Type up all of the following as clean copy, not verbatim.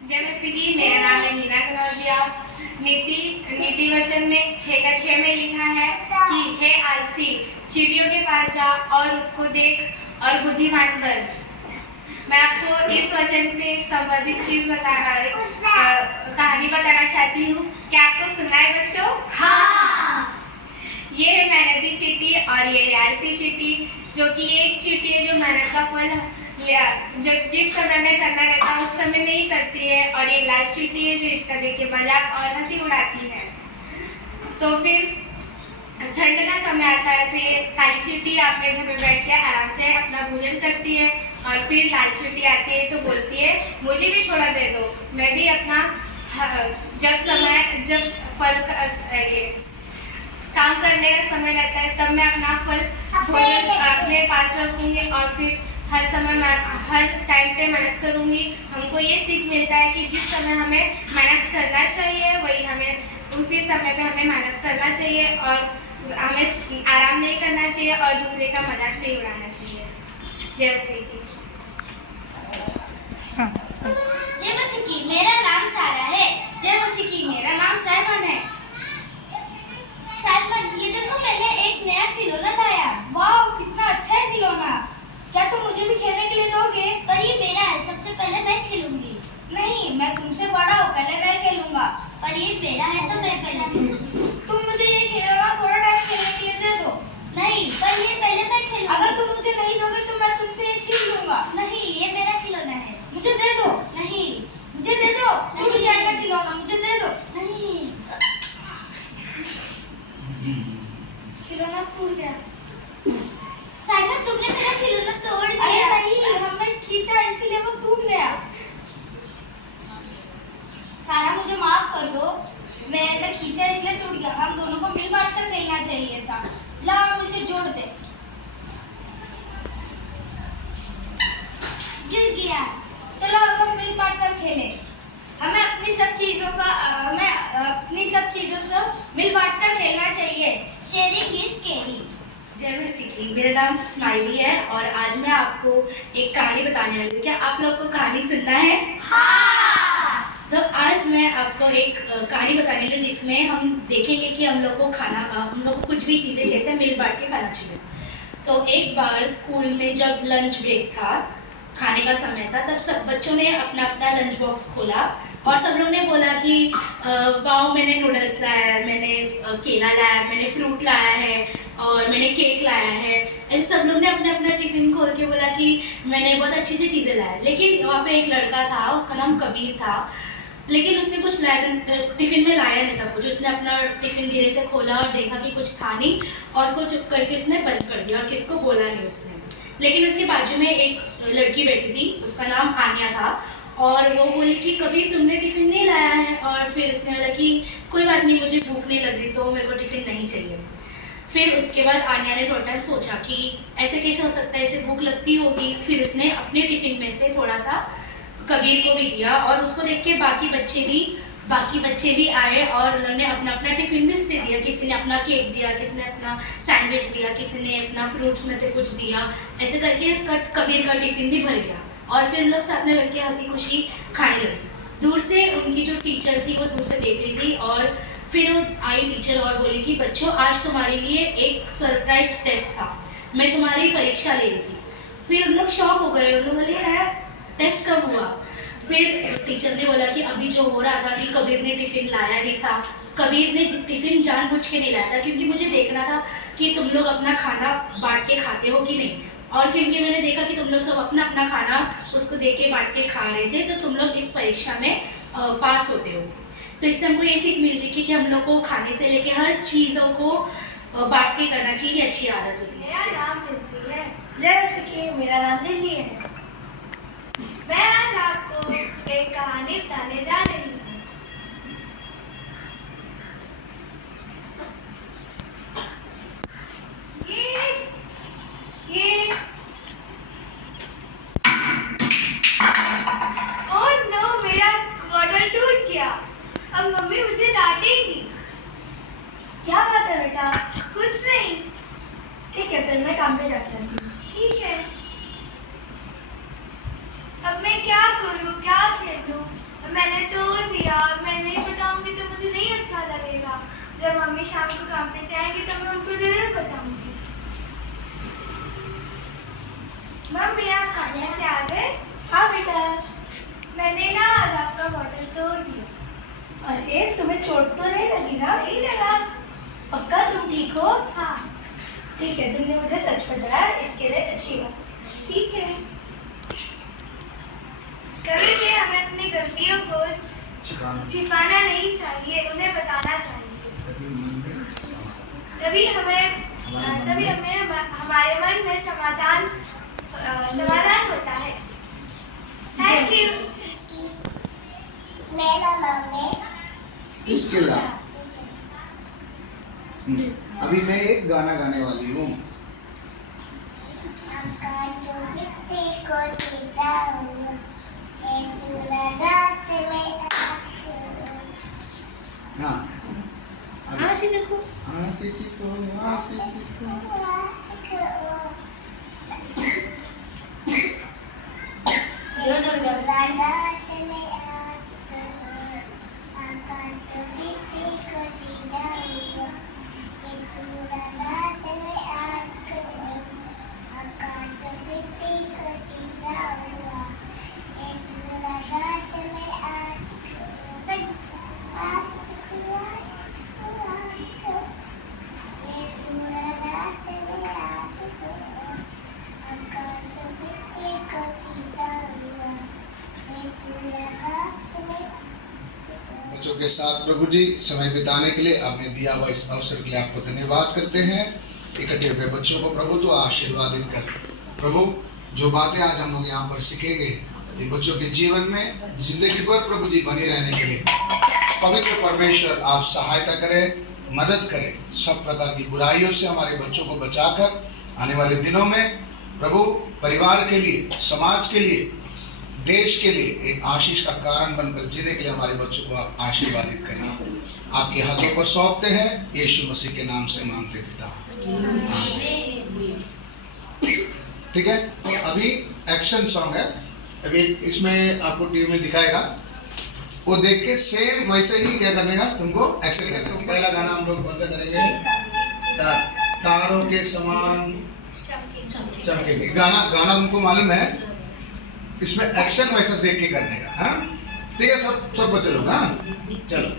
जय मसीह की। मेरा नाम है हीना कनौजिया। नीति वचन में 6:6 में लिखा है कि हे आलसी, चींटियों के पास जा और उसको देख और बुद्धिमान बन। मैं आपको इस वचन से एक संबंधित कहानी बताना चाहती हूँ। क्या आपको सुनना है बच्चों? हाँ। ये है मेहनती चींटी और ये है आलसी चींटी। जो कि एक चींटी है जो मेहनत का फल जिस समय में करना रहता है उस समय में ही करती है, और ये लाल चींटी है जो इसका देख के मजाक और हंसी उड़ाती है। तो फिर ठंड का समय आता है तो ये काली चींटी अपने घर में बैठ के आराम से अपना भोजन करती है, और फिर लाल चींटी आती है तो बोलती है मुझे भी थोड़ा दे दो, मैं भी अपना जब फल ये काम करने का समय रहता है तब मैं अपना फल भोजन अपने पास रखूंगी, और फिर हर टाइम पे मेहनत करूंगी। हमको ये सीख मिलता है कि जिस समय हमें मेहनत करना चाहिए वही हमें उसी समय पे हमें मेहनत करना चाहिए, और हमें आराम नहीं करना चाहिए और दूसरे का मजाक नहीं उड़ाना चाहिए। जय मसीह की। जय मसीह की। मेरा नाम सारा है। जय मसीह की। मेरा नाम साइमन है। साइमन, ये देखो मैंने एक नया खिलौना लाया। वाह, कितना अच्छा है खिलौना। क्या तुम मुझे भी खेलने के लिए दोगे? पर ये मेरा है, सबसे पहले मैं खेलूंगी। नहीं, मैं तुमसे बड़ा हूँ, पहले मैं खेलूंगा। पर ये मेरा है तो मैं पहले खेलूंगी। तुम मुझे ये खिलौना थोड़ा टाइम खेलने के लिए दे दो। नहीं, पर ये पहले मैं खेलूंगी। अगर तुम मुझे नहीं दोगे तो मैं तुमसे ये छीन लूंगा। नहीं, ये मेरा खिलौना है। मुझे दे दो। नहीं, मुझे दे दो। टूट जाएगा खिलौना, मुझे दे दो। नहीं। खिलौना टूट गया। साइमन, तुमने मेरा खिलौना तोड़ दिया। अरे नहीं, हमने खींचा इसलिए वो टूट गया। सारा, मुझे माफ कर दो, मैंने खींचा इसलिए टूट गया। हम दोनों को मिल बांट कर खेलना चाहिए था। ला, हम इसे जोड़ दे। जुड़ गया। चलो अब हम मिल बांट कर खेलें। हमें अपनी सब चीजों से मिल बांट कर खेलना चाहिए। Sharing is caring. जय मसीह की। मेरा नाम स्माइली है और आज मैं आपको एक कहानी बताने वाली हूँ। क्या आप लोग को कहानी सुनना है? हाँ। तो आज मैं आपको एक कहानी बताने वाली हूँ जिसमें हम देखेंगे कि हम लोग को कुछ भी चीज़ें कैसे मिल बांट के खाना चाहिए। तो एक बार स्कूल में जब लंच ब्रेक था, खाने का समय था, तब सब बच्चों ने अपना अपना लंच बॉक्स खोला और सब लोग ने बोला कि वाओ, मैंने नूडल्स लाया है, मैंने केला लाया है, मैंने फ्रूट लाया है और मैंने केक लाया है। ऐसे सब लोग ने अपना अपना टिफिन खोल के बोला कि मैंने बहुत अच्छी अच्छी चीज़ें लाया। लेकिन वहाँ पे एक लड़का था, उसका नाम कबीर था, लेकिन उसने कुछ टिफिन में लाया नहीं था कुछ। उसने अपना टिफिन धीरे से खोला और देखा कि कुछ था नहीं, और उसको चुप करके उसने बंद कर दिया और किसको बोला नहीं उसने। लेकिन उसके बाजू में एक लड़की बैठी थी, उसका नाम आन्या था, और वो बोली कि कबीर, तुमने टिफिन नहीं लाया है। और फिर उसने बोला कि कोई बात नहीं, मुझे भूख नहीं लग रही तो मेरे को टिफिन नहीं चाहिए। फिर उसके बाद आन्या ने थोड़ा टाइम सोचा कि ऐसे कैसे हो सकता है, इसे भूख लगती होगी। फिर उसने अपने टिफिन में से थोड़ा सा कबीर को भी दिया, और उसको देख के बाकी बच्चे भी आए और उन्होंने अपना अपना टिफिन भी उससे दिया। किसी ने अपना केक दिया, किसी ने अपना सैंडविच दिया, किसी ने अपना फ्रूट्स में से कुछ दिया। ऐसे करके इसका कबीर का टिफिन भी भर गया, और फिर लोग साथ में मिलकर हंसी खुशी खाने लगे। दूर से उनकी जो टीचर थी वो दूर से देख रही थी, और फिर वो आई टीचर और बोली कि बच्चों, आज तुम्हारे लिए एक सरप्राइज टेस्ट था, मैं तुम्हारी परीक्षा ले रही थी। फिर उन लोग शॉक हो गए, उन लोग बोले है टेस्ट कब हुआ? फिर टीचर ने बोला कि अभी जो हो रहा था कि कबीर ने टिफिन लाया नहीं था। कबीर ने टिफिन जानबूझ के नहीं लाया था, क्योंकि मुझे देखना था कि तुम लोग अपना खाना बांट के खाते हो कि नहीं, और क्योंकि मैंने देखा कि तुम लोग सब अपना अपना खाना उसको देख के बांट के खा रहे थे, तो तुम लोग इस परीक्षा में पास होते हो। तो इससे हमको ये सीख मिलती है कि हम लोग को खाने से लेके हर चीज़ों को बांट के करना चाहिए, ये अच्छी आदत होती है। मेरा नाम तुलसी है। जय मसीह की। मेरा नाम लिली है। मैं आज आपको एक कहानी बताने जा रही हूँ। ओह नो, मेरा बॉटल टूट गया। अब मम्मी मुझे डांटेगी। क्या बात है बेटा? कुछ नहीं। ठीक है, फिर मैं काम पे जाके आती हूँ। ठीक है। अब मैं क्या करूँ, क्या खेलूँ? मैंने तोड़ दिया। मैं नहीं बताऊंगी तो मुझे नहीं अच्छा लगेगा। जब मम्मी शाम को काम पे से आएंगी तो मैं उनको जरूर बताऊंगी। मम्मी आप खाने से आ गए? हाँ बेटा। मैंने ना आज आपका बॉटल तोड़ दिया। अरे तुम्हें चोट तो नहीं लगी ना? नहीं लगा। पक्का तुम ठीक हो? हाँ ठीक है, तुमने मुझे सच बताया, इसके लिए अच्छी बात। ठीक है। कभी भी हमें अपनी गलतियों को छिपाना नहीं चाहिए, उन्हें बताना चाहिए। तभी हमें हमारे मन में समाधान होता है। Thank you. मेरा नाम है मुश्किल है। अभी मैं एक गाना गाने वाली हूँ। हाँ आशीष को आशीष को आशीष को बच्चों के साथ प्रभु जी समय बिताने के लिए आपने दिया हुआ इस अवसर के लिए आपको धन्यवाद करते हैं। इकट्ठे हुए बच्चों को प्रभु तो आशीर्वादित कर। प्रभु जो बातें आज हम लोग यहाँ पर सीखेंगे ये बच्चों के जीवन में जिंदगी भर प्रभु जी बने रहने के लिए पवित्र परमेश्वर आप सहायता करें, मदद करें। सब प्रकार की बुराइयों से हमारे बच्चों को बचाकर आने वाले दिनों में प्रभु परिवार के लिए, समाज के लिए, देश के लिए एक आशीष का कारण बनकर जीने के लिए हमारे बच्चों को आप आशीर्वादित करिए। आपके हाथों पर सौंपते हैं, यीशु मसीह के नाम से मांगते पिता, आमीन। ठीक है, तो अभी एक्शन सॉन्ग है। अभी इसमें आपको टीवी में दिखाएगा, वो देख के सेम वैसे ही क्या करने का तुमको एक्शन करना है। पहला गाना हम लोग कौन सा करेंगे? तारों के समान चमकेंगे। गाना तुमको मालूम है, इसमें एक्शन वैसा देख के करने का। हाँ ठीक है, सब बच्चे लोग। हाँ चलो।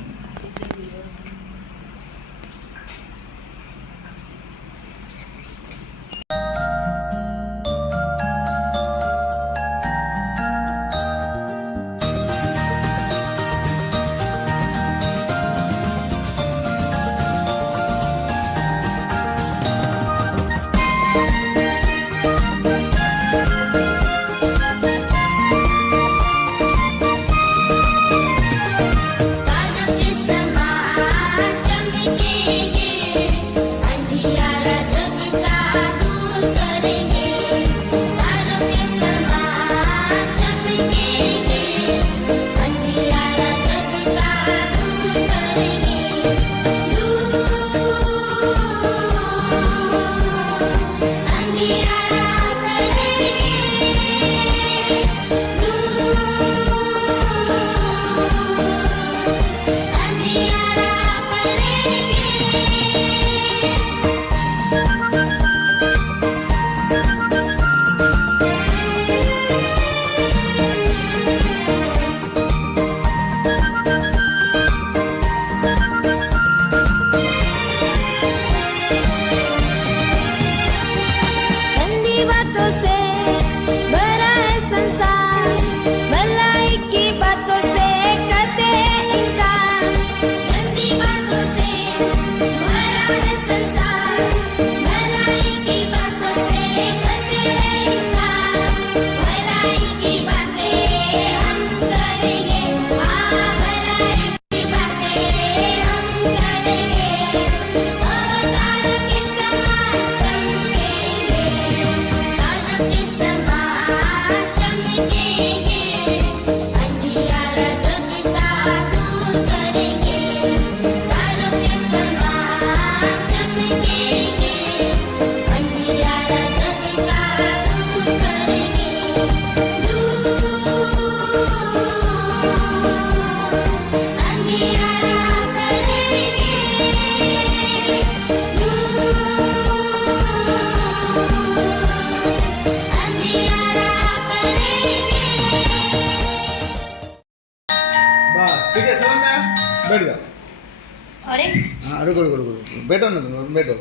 बैठ जाओ। और एक हाँ रुको रुको रुको, बैठो ना तुम, बैठो।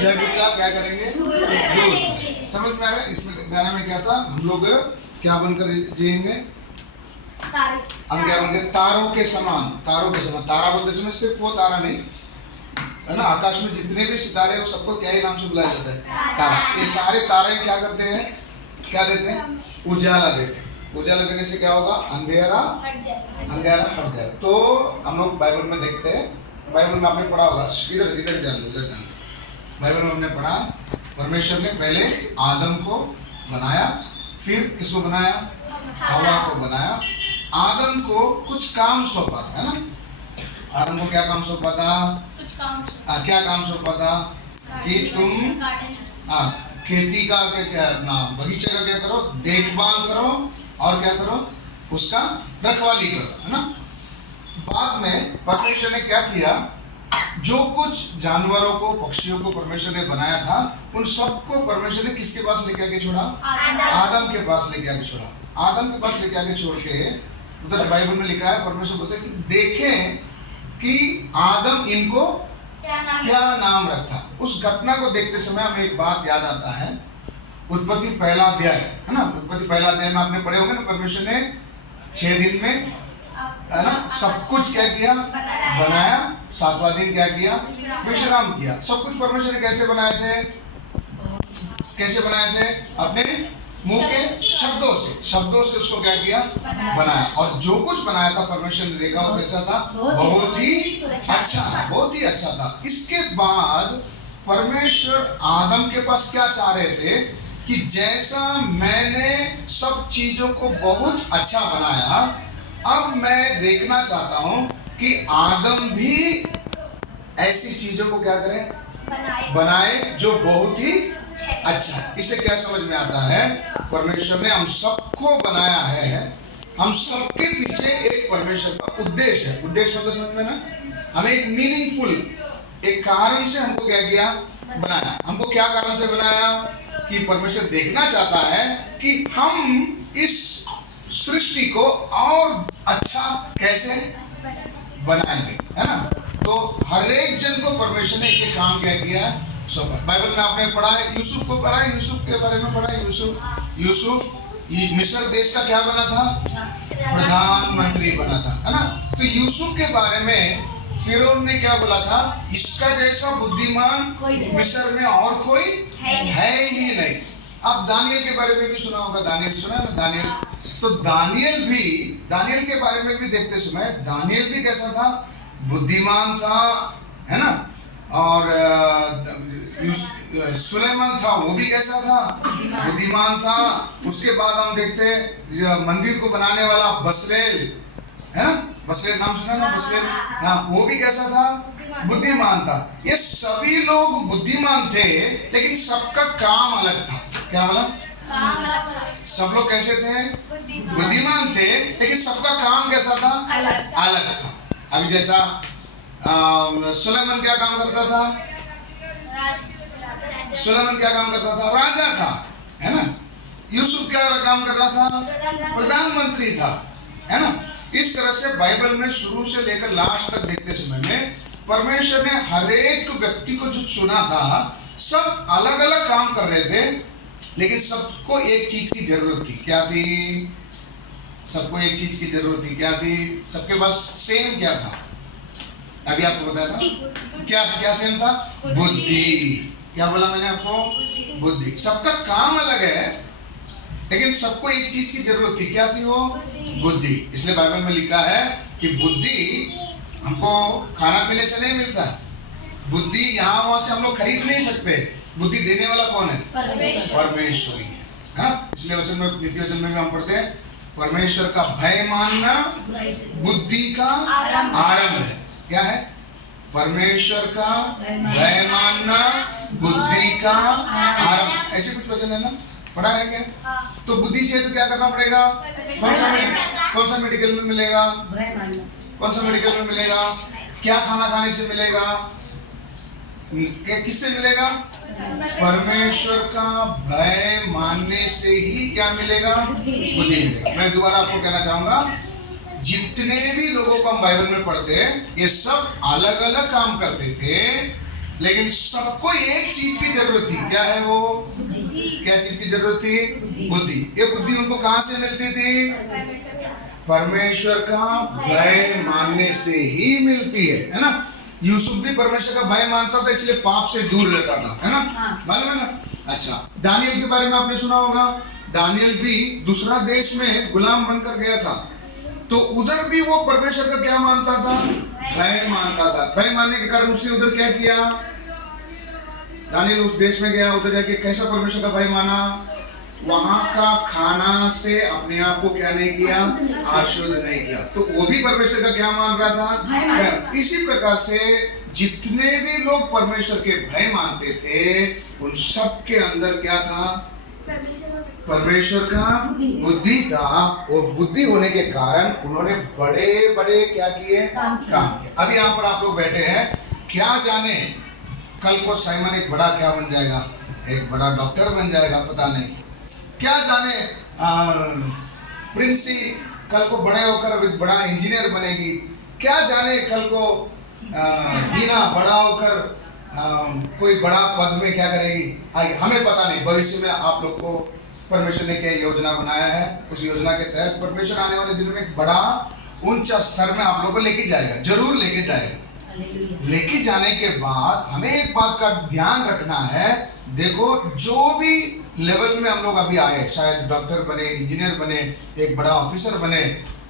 जग का क्या करेंगे? दूर। समझ में आ रहा है? इसमें गाना में क्या था? हम लोग क्या बनकर जिएंगे? हम क्या बनकर? तारों के समान। तारों के समान। तारा बोलते समय सिर्फ वो तारा नहीं है ना, आकाश में जितने भी सितारे हैं वो सबको क्या ही नाम से बुलाया जाता है? तारा। ये सारे तारे क्या करते हैं? क्या देते हैं? उजाला देते हैं। उजाला देने से क्या होगा? अंधेरा अंधेरा हट जाएगा। तो हम लोग बाइबल में देखते हैं, बाइबल में आपने पढ़ा होगा, इधर इधर ध्यान दो, इधर ध्यान दो। बाइबल में हमने पढ़ा परमेश्वर ने पहले आदम को बनाया, फिर किसको बनाया? हवा को बनाया। आदम को कुछ काम सौंपा था, है ना? आदम को क्या काम सौंपा था? क्या काम सौंपा था? कि तुम खेती का क्या अपना बगीचे का क्या करो? देखभाल करो और क्या करो? उसका रखवाली करो, है ना? बाद में परमेश्वर ने क्या किया? जो कुछ जानवरों को, पक्षियों को परमेश्वर ने बनाया था, उन सबको परमेश्वर ने किसके पास लेके आके छोड़ा? आदम के पास लेके आके छोड़ा। आदम के पास लेके आके छोड़ के उधर बाइबल में लिखा है, परमेश्वर बोलते हैं कि देखें कि आदम इनको क्या नाम रखता। उस घटना को देखते समय हमें एक बात याद आता है, उत्पत्ति पहला अध्याय, है ना? उत्पत्ति पहला अध्याय में आपने पढ़े होंगे ना, परमेश्वर ने 6 दिन में, है ना, सब कुछ क्या किया? बनाया। 7वां दिन क्या किया? विश्राम किया। सब कुछ परमेश्वर ने कैसे बनाए थे? कैसे बनाए थे? अपने मुंह के शब्दों से उसको क्या किया? बनाया। और जो कुछ बनाया था परमेश्वर ने देखा वो कैसा था? बहुत ही अच्छा था, बहुत ही अच्छा था। इसके बाद परमेश्वर आदम के पास क्या चाह रहे थे? कि जैसा मैंने सब चीजों को बहुत अच्छा बनाया, अब मैं देखना चाहता हूं कि आदम भी ऐसी चीजों को क्या करे? बनाए जो बहुत ही अच्छा। इसे क्या समझ में आता है? परमेश्वर ने हम सबको बनाया है, हम सबके पीछे एक परमेश्वर का उद्देश्य है। उद्देश्य मतलब समझ में ना, हमें एक मीनिंगफुल एक कारण से हमको क्या किया? बनाया। हमको क्या कारण से बनाया? कि परमेश्वर देखना चाहता है कि हम इस सृष्टि को और अच्छा कैसे बनाएंगे, है ना? तो हर एक जन को परमेश्वर ने एक काम क्या किया? सौंपा। बाइबल में आपने पढ़ा है, यूसुफ को पढ़ा है, यूसुफ के बारे में पढ़ा है। यूसुफ मिस्र देश का क्या बना था? प्रधानमंत्री बना था, है ना? तो यूसुफ के बारे में फिरौन ने क्या बोला था? इसका जैसा बुद्धिमान मिस्र में और कोई है ही नहीं। अब दानियल के बारे में भी सुना होगा, दानियल सुना ना? दानियल, तो दानियल के बारे में भी देखते समय, दानियल भी कैसा था? बुद्धिमान था, है ना? और सुलेमान था, वो भी कैसा था? बुद्धिमान था। उसके बाद हम देखते मंदिर को बनाने वाला बसलेल, है ना? बसलेल नाम सुना ना? बसलेल, हाँ, वो भी कैसा था? बुद्धिमान था। ये सभी लोग बुद्धिमान थे, लेकिन सबका काम अलग था। क्या बोला? सब लोग कैसे थे? बुद्धिमान थे, लेकिन सबका काम कैसा था? अलग था। अभी जैसा सुलेमान क्या काम करता था? सुलेमान क्या काम करता था? राजा था, है ना? यूसुफ क्या काम कर रहा था? प्रधानमंत्री था, है ना? इस तरह से बाइबल में शुरू से लेकर लास्ट तक देखते समय में परमेश्वर ने हर एक व्यक्ति को जो चुना था, सब अलग अलग काम कर रहे थे, लेकिन सबको एक चीज की जरूरत थी। क्या थी? सबको एक चीज की जरूरत थी। क्या थी? सबके पास सेम क्या था? अभी आपको बताया था क्या क्या सेम था? बुद्धि। क्या बोला मैंने आपको? बुद्धि। सबका काम अलग है, लेकिन सबको एक चीज की जरूरत थी। क्या थी वो? बुद्धि। इसलिए बाइबल में लिखा है कि बुद्धि हमको खाना पीने से नहीं मिलता। बुद्धि यहाँ वहां से हम लोग खरीद नहीं सकते। बुद्धि देने वाला कौन है? परमेश्वर ही है ना? इसलिए वचन में, नीति वचन में भी हम पढ़ते हैं, परमेश्वर का भय मानना बुद्धि का आरंभ है। क्या है? परमेश्वर का भय मानना बुद्धि का आरंभ। ऐसे कुछ वचन है ना? पढ़ा है क्या? तो बुद्धि चाहिए तो क्या करना पड़ेगा? कौन सा मेडिकल में मिलेगा? कौन सा मेडिकल में मिलेगा? क्या खाना खाने से मिलेगा? किससे मिलेगा? परमेश्वर का भय मानने से ही क्या मिलेगा? बुद्धि मिलेगा। मैं दोबारा आपको कहना चाहूंगा, जितने जितने भी लोगों को हम बाइबल में पढ़ते हैं ये सब अलग अलग काम करते थे, लेकिन सबको एक चीज की जरूरत थी। क्या है वो? क्या चीज की जरूरत थी? बुद्धि। ये बुद्धि उनको कहां से मिलती थी? परमेश्वर का भय मानने से ही मिलती है ना। यूसुफ भी परमेश्वर का भय मानता था, इसलिए पाप से दूर रहता था, है ना, मालूम है ना। अच्छा, दानियल के बारे में आपने सुना होगा। दानियल भी दूसरा देश में गुलाम बनकर गया था, तो उधर भी वो परमेश्वर का क्या मानता था? भय मानता था। भय मानने के कारण उसने उधर क्या किया? दानियल उस देश में गया, उधर जाके कैसा परमेश्वर का भय माना? वहां का खाना से अपने आप को क्या नहीं किया? आशुद्ध नहीं किया। तो वो भी परमेश्वर का क्या मान रहा था? इसी प्रकार से जितने भी लोग परमेश्वर के भय मानते थे, उन सब के अंदर क्या था? परमेश्वर का बुद्धि था। और बुद्धि होने के कारण उन्होंने बड़े बड़े क्या किए? काम किए। अभी यहाँ पर आप लोग बैठे हैं, क्या जाने कल को साइमन एक बड़ा क्या बन जाएगा? एक बड़ा डॉक्टर बन जाएगा, पता नहीं। क्या जाने प्रिंसी कल को बड़े होकर एक बड़ा इंजीनियर बनेगी। क्या जाने कल को हीना बड़ा होकर कोई बड़ा पद में क्या करेगी। हमें पता नहीं। भविष्य में आप लोग को परमेश्वर ने क्या योजना बनाया है, उस योजना के तहत परमेश्वर आने वाले दिनों में एक बड़ा ऊंचा स्तर में आप लोग को लेके जाएगा, जरूर लेके जाएगा। लेके जाने के बाद हमें एक बात का ध्यान रखना है। देखो, जो भी लेवल में हम लोग अभी आए, शायद डॉक्टर बने, इंजीनियर बने, एक बड़ा ऑफिसर बने,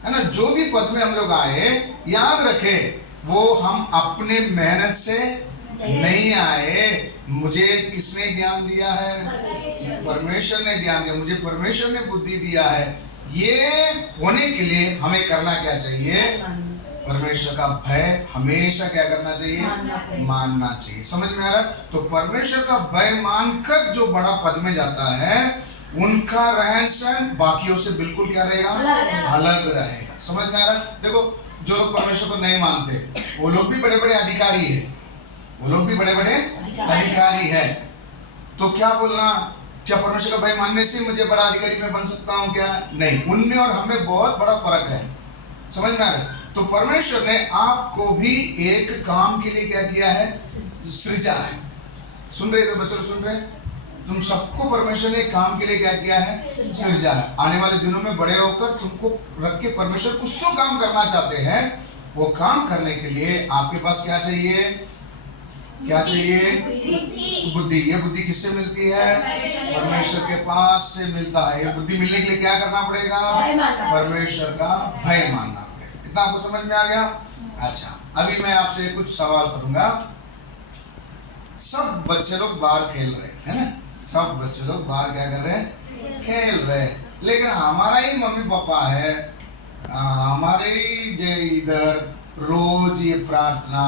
है ना, जो भी पद में हम लोग आए, याद रखें वो हम अपने मेहनत से नहीं आए। मुझे किसने ज्ञान दिया है? परमेश्वर ने ज्ञान दिया। मुझे परमेश्वर ने बुद्धि दिया है। ये होने के लिए हमें करना क्या चाहिए? परमेश्वर का भय हमेशा क्या करना चाहिए? मानना चाहिए। समझ में आ रहा? तो परमेश्वर का भय मानकर जो बड़ा पद में जाता है, उनका रहन सहन बाकियों से बिल्कुल क्या रहेगा? अलग रहेगा। समझ में आ रहा? देखो, जो लोग परमेश्वर को नहीं मानते, वो लोग भी बड़े बड़े अधिकारी है, वो लोग भी बड़े बड़े अधिकारी है। तो क्या बोलना, क्या परमेश्वर का भय मानने से मुझे बड़ा अधिकारी में बन सकता हूँ? क्या नहीं। उनमें और हमें बहुत बड़ा फर्क है। समझ में आ रहा है? तो परमेश्वर ने आपको भी एक काम के लिए क्या किया है? सृजा है। सुन रहे थे बच्चों? सुन रहे? तुम सबको परमेश्वर ने काम के लिए क्या किया है? सृजा है। आने वाले दिनों में बड़े होकर तुमको रख के परमेश्वर कुछ तो काम करना चाहते हैं। वो काम करने के लिए आपके पास क्या चाहिए? क्या चाहिए? बुद्धि। ये बुद्धि किससे मिलती है? परमेश्वर के पास से मिलता है। ये बुद्धि मिलने के लिए क्या करना पड़ेगा? परमेश्वर का भय मानना पड़ेगा। इतना आपको समझ में आ गया? अच्छा, अभी मैं आपसे कुछ सवाल करूंगा। सब बच्चे लोग बाहर खेल रहे हैं, है ना? सब बच्चे लोग बाहर क्या कर रहे हैं? खेल रहे हैं। लेकिन हमारा ही मम्मी पापा है, हमारे ही जो इधर रोज ये प्रार्थना,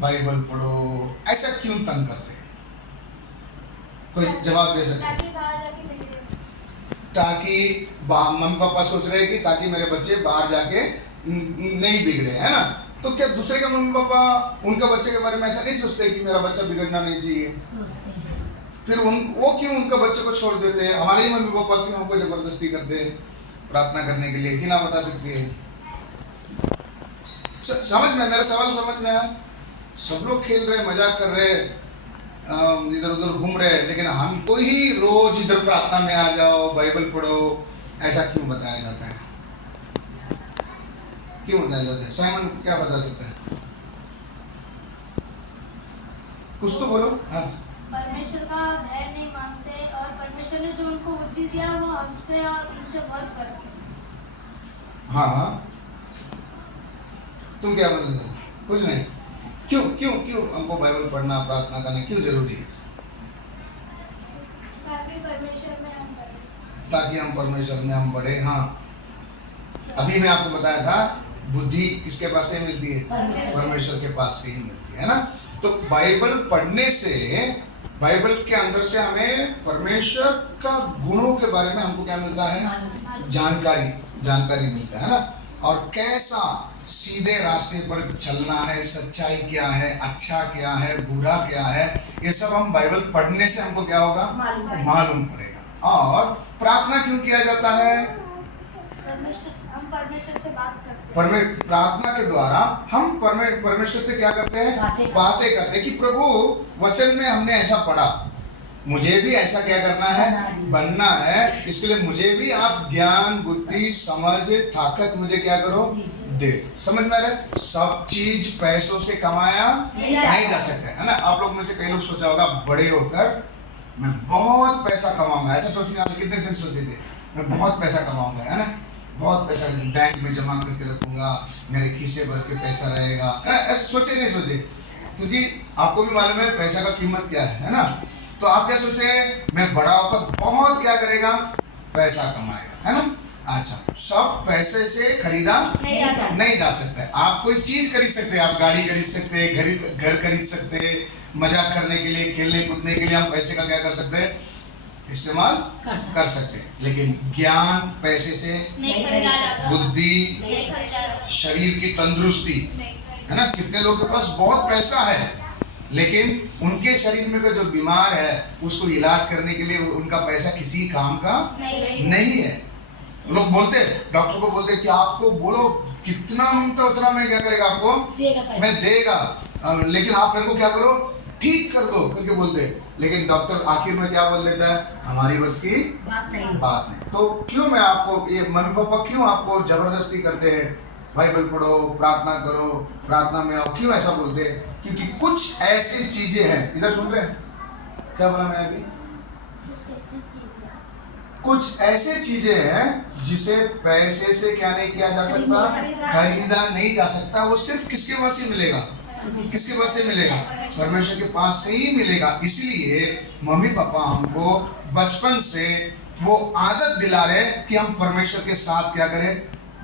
बाइबल पढ़ो, ऐसा क्यों तंग करते हैं? कोई जवाब दे सकते हैं? ताकि मम्मी पापा सोच रहे हैं कि ताकि मेरे बच्चे बाहर जाके नहीं बिगड़े, है ना? तो क्या दूसरे के मम्मी पापा उनका बच्चे के बारे में ऐसा नहीं सोचते कि मेरा बच्चा बिगड़ना नहीं चाहिए? फिर वो क्यों उनका बच्चे को छोड़ देते हैं? हमारे ही मम्मी पापा क्यों हमको जबरदस्ती करते हैं प्रार्थना करने के लिए? ही ना बता सकती है? समझ में? मेरा सवाल समझ में आया? सब लोग खेल रहे, मजाक कर रहे, इधर उधर घूम रहे, लेकिन हमको ही रोज इधर प्रार्थना में आ जाओ, बाइबल पढ़ो, ऐसा क्यों बताया जाता है? क्यों बताया जाता है? साइमन क्या बता सकता है? कुछ तो बोलो। हाँ, परमेश्वर का भय नहीं मानते और परमेश्वर ने जो उनको बुद्धि दिया वो हमसे और उनसे बहुत फर्क है। हाँ, तुम क्या बोलना चाहते? कुछ नहीं। क्यों क्यों क्यों हमको बाइबल पढ़ना, प्रार्थना करना क्यों जरूरी है? ताकि परमेश्वर में हम बढ़े। ताकि हम परमेश्वर में हम बढ़े। हाँ, अभी मैं आपको बताया था बुद्धि किसके पास से मिलती है? परमेश्वर के पास से ही मिलती है ना। तो बाइबल पढ़ने से, बाइबल के अंदर से हमें परमेश्वर का गुणों के बारे में हमको क्या मिलता है? जानकारी मिलता है ना। और कैसा सीधे रास्ते पर चलना है, सच्चाई क्या है, अच्छा क्या है, बुरा क्या है, ये सब हम बाइबल पढ़ने से हमको क्या होगा? मालूम पड़ेगा। और प्रार्थना क्यों किया जाता है? हम परमेश्वर से बात करते हैं। प्रार्थना के द्वारा हम परमेश्वर से क्या करते हैं? बातें करते हैं कि प्रभु वचन में हमने ऐसा पढ़ा, मुझे भी ऐसा क्या करना है? बनना है। इसके लिए मुझे भी आप ज्ञान, बुद्धि, समझ, ताकत मुझे क्या करो? दे। समझ में आ रहा है? सब चीज पैसों से कमाया नहीं जा सकता है ना। आप लोग में से कई लोग सोचा होगा बड़े होकर मैं बहुत पैसा कमाऊंगा, ऐसा सोचने वाले कितने दिन सोचे थे? मैं बहुत पैसा कमाऊंगा, है ना, बहुत पैसा बैंक में जमा करके रखूंगा, मेरे खीसे भर के पैसा रहेगा, है ना। ऐसे सोचे नहीं सोचे? क्योंकि आपको भी मालूम है पैसा का कीमत क्या है ना। तो आप क्या सोचे? मैं बड़ा होकर बहुत क्या करेगा? पैसा कमाएगा, है ना। अच्छा, सब पैसे से खरीदा नहीं जा सकता है। आप कोई चीज खरीद सकते हैं, आप गाड़ी खरीद सकते हैं, घर खरीद सकते हैं, मजाक करने के लिए, खेलने कूदने के लिए हम पैसे का क्या कर सकते हैं? इस्तेमाल कर सकते हैं। लेकिन ज्ञान पैसे से, बुद्धि, शरीर की तंदुरुस्ती, है ना। कितने लोगों के पास बहुत पैसा है लेकिन उनके शरीर में तो जो बीमार है उसको इलाज करने के लिए उनका पैसा किसी काम का नहीं है। लोग बोलते, डॉक्टर को बोलते कि आपको बोलो कितना मांगता उतना मैं क्या करेगा? आपको मैं देगा, लेकिन आप मेरे को क्या करो? ठीक कर दो करके बोलते। लेकिन डॉक्टर आखिर में क्या बोल देता है? हमारी बस की बात नहीं। तो क्यों मैं आपको ये मम्मी पापा क्यों आपको जबरदस्ती करते हैं? बाइबल पढ़ो, प्रार्थना करो, प्रार्थना में आओ, क्यों ऐसा बोलते हैं? क्योंकि कुछ ऐसी चीजें हैं, इधर सुन रहे हैं क्या बोला मैं अभी? कुछ ऐसे चीजें हैं जिसे पैसे से क्या नहीं किया जा सकता? खरीदा नहीं जा सकता। वो सिर्फ किसके पास से मिलेगा? किसके पास से मिलेगा? परमेश्वर के पास से ही मिलेगा। इसलिए मम्मी पापा हमको बचपन से वो आदत दिला रहे कि हम परमेश्वर के साथ क्या करें?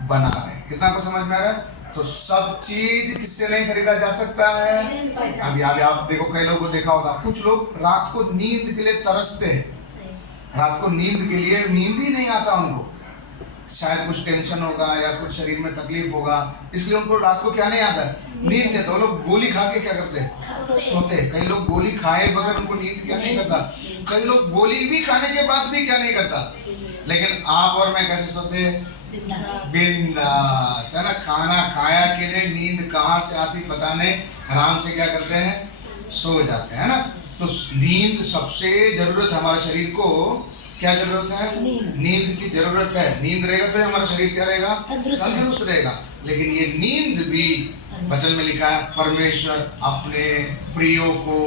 बना रहे। कितना को समझ में आ रहा है? तो सब चीज किससे नहीं खरीदा जा सकता है? अभी आप देखो, कई लोगों को देखा होगा, कुछ लोग रात को नींद के लिए तरसते हैं। रात को नींद के लिए नींद ही नहीं आता उनको, शायद कुछ टेंशन होगा या कुछ शरीर में तकलीफ होगा, इसलिए उनको रात को क्या नहीं आता? नींद नहीं। तो लोग गोली खा के क्या करते हैं? सोते हैं। कई लोग गोली खाए बगैर उनको नींद क्या नहीं करता। कई लोग गोली भी खाने के बाद भी क्या नहीं करता। लेकिन आप और मैं कैसे सोते हैं? बिंदास, है ना। खाना खाया कि नहीं, नींद कहाँ से आती पता नहीं, आराम से क्या करते हैं? सो जाते हैं, है ना। तो नींद सबसे जरूरत है हमारे शरीर को। क्या जरूरत है? नींद की जरूरत है। नींद रहेगा तो हमारा शरीर क्या रहेगा? तंदुरुस्त रहेगा। लेकिन ये नींद भी वचन में लिखा है, परमेश्वर अपने प्रियो को